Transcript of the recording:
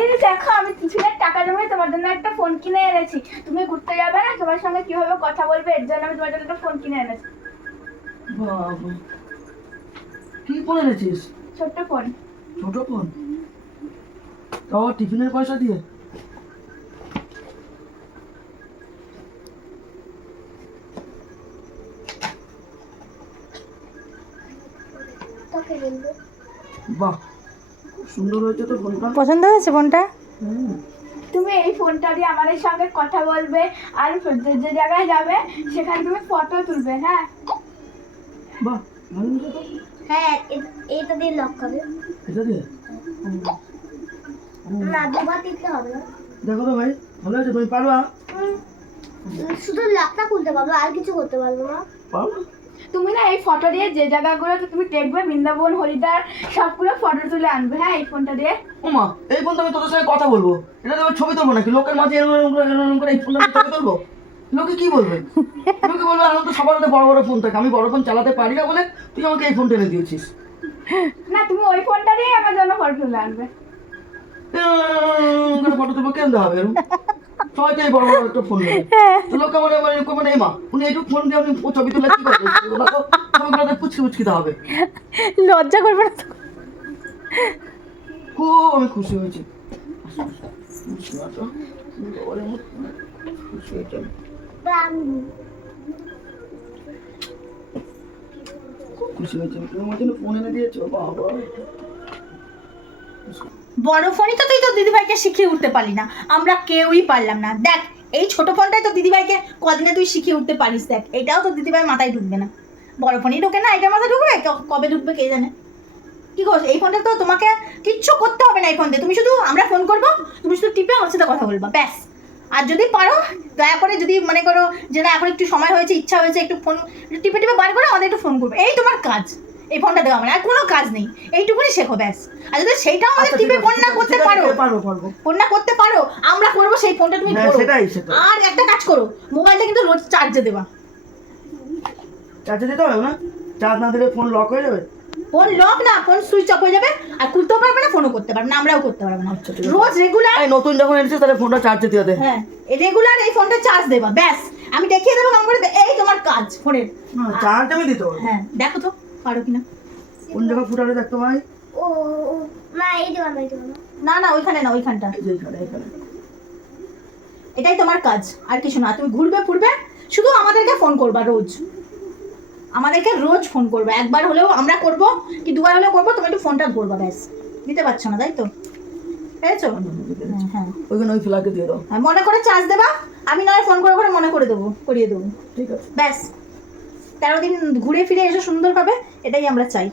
দিদি দেখো আমি টিফিনের টাকা জমিয়ে তোমার জন্য একটা ফোন কিনে এনেছি। তুমি ঘুরতে যাবে না? তোমার সঙ্গে কীভাবে কথা বলবে? এর জন্য আমি তোমার জন্য একটা ফোন কিনে এনেছি। বাবা কি ফোন এনেছিস? ছোট্ট ফোন ছোট ফোন তাও টিফিনের পয়সা দিয়ে। বাহ। সুন্দর হয়েছে তো ফোনটা? পছন্দ হয়েছে ফোনটা? তুমি এই ফোনটা দিয়ে আমাদের সঙ্গে কথা বলবে আর যে জায়গায় যাবে সেখানে তুমি ফটো তুলবে হ্যাঁ? বাহ হ্যাঁ এইটা দিয়ে লক করবে এটা দিয়ে। না দুবার টিপতে হবে দেখো তো ভাই ভালো হয়েছে তুমি পারবা? শুধু লকটা খুলতে পারব আর কিছু করতে পারব না। পারবা? তুমি না এই ফটো দিয়ে যে জায়গাগুলোতে তুমি দেখবে বৃন্দাবন হরিদ্বার সবগুলো ফটো তুলে আনবে। হ্যাঁ এই ফোনটা দিয়ে। ওমা এই ফোনটা আমি তোদের সঙ্গে কথা বলব। এটা তো ছবি তুলবো নাকি? লোকের মাঝে এরকম এরকম করে এরকম করে এই ফোনটা ছবি তুলবো? লোকে কি বলবে? লোকে বলবে আমার তো সবার হাতে বড় বড় ফোন থাকে। আমি বড় ফোন চালাতে পারি না বলে তুই আমাকে এই ফোন টেনে দিয়েছিস। না তুমি ওই ফোনটা দিয়ে আমার জন্য ফটো তুলে আনবে। ফটো তুলবো কেন হবে এই বড় বড় একটা ফোন তো লোক আমার এবার এরকম এই মা উনি এইটুকু ফোন দিয়ে আপনি ছবি তুলে কি তো ছবিগুলোতে পুচকি পুচকিতে হবে। লজ্জা করবে না খুব আমি খুশি হয়েছি। খুশি হয়েছি আমি। খুব খুশি হয়েছি। আমি। তুমি আমার জন্য ফোন এনে দিয়েছ বাবা। বড় ফোনই তো তুই তো দিদিভাইকে শিখিয়ে উঠতে পারলি না। আমরা কেউই পারলাম না। দেখ, এই ছোট ফোনটাই তো দিদিভাইকে কদিনে তুই শিখিয়ে উঠতে পারিস, দেখ। এটাও তো দিদিভাই মাথায় ঢুকবে না। বড় ফোনই ঢোকে না, এটা মাথায় ঢুকবে? কবে ঢুকবে কে জানে? কি করছ এই ফোনটা তো তোমাকে কিচ্ছু করতে হবে না এই ফোন দিয়ে তুমি শুধু আমরা ফোন করব, তুমি শুধু টিপে আমার সাথে কথা বলবা, ব্যাস। আর যদি পারো, দয়া করে যদি মনে করো যে না, এখন একটু সময় হয়েছে, ইচ্ছা হয়েছে, একটু ফোন টিপে টিপে বার করে আমাদের একটু ফোন করবে। এই তোমার কাজ। এই ফোনটা দেওয়া মানে আর কোনো কাজ নেই। এইটুকুনি শেখো ব্যাস। আর যদি সেইটাও আমাদের আচ্ছা, টিপে ফোন না করতে পারো ফোন না করতে পারো আমরা করব সেই ফোনটা তুমি হ্যাঁ, করো সেটাই। আর একটা কাজ করো মোবাইলটা কিন্তু রোজ চার্জে দেবা। চার্জে দিতে হবে না? চার্জ না দিলে ফোন লক হয়ে যাবে? ফোন লক না ফোন সুইচ অফ হয়ে যাবে আর খুলতেও পারবে না ফোনও করতে পারবে না আমরাও করতে পারব না। আচ্ছা। রোজ রেগুলার নতুন যখন তাহলে ফোনটা চার্জে দিয়ে দে। হ্যাঁ রেগুলার এই ফোনটা চার্জ দেবা ব্যাস। আমি দেখিয়ে দেবো কেমন করে এই তোমার কাজ ফোনের। চার্জ আমি দিতে হবে হ্যাঁ দেখো তো। পারো কিনা? কোন জায়গায় ফুটারে দেখতে ভাই ও না এই দেওয়া এই না। না ওইখানে না ওইখানটা। এটাই তোমার কাজ আর কিছু না। তুমি ঘুরবে ফুরবে শুধু আমাদেরকে ফোন করবা রোজ। আমাদেরকে রোজ ফোন করবে। একবার হলেও আমরা করব কি দুবার হলেও করব তুমি একটু ফোনটা ধরবা ব্যাস। দিতে পারছ না তাই তো? পেয়েছ হ্যাঁ হ্যাঁ ওইখানে ওই ফ্ল্যাগে দিয়ে দাও। মনে করে চার্জ দেবা আমি নয় ফোন করে করে মনে করে দেবো করিয়ে দেবো। ঠিক আছে। ব্যাস। তেরো দিন ঘুরে ফিরে এসে সুন্দর সুন্দরভাবে এটাই আমরা চাই।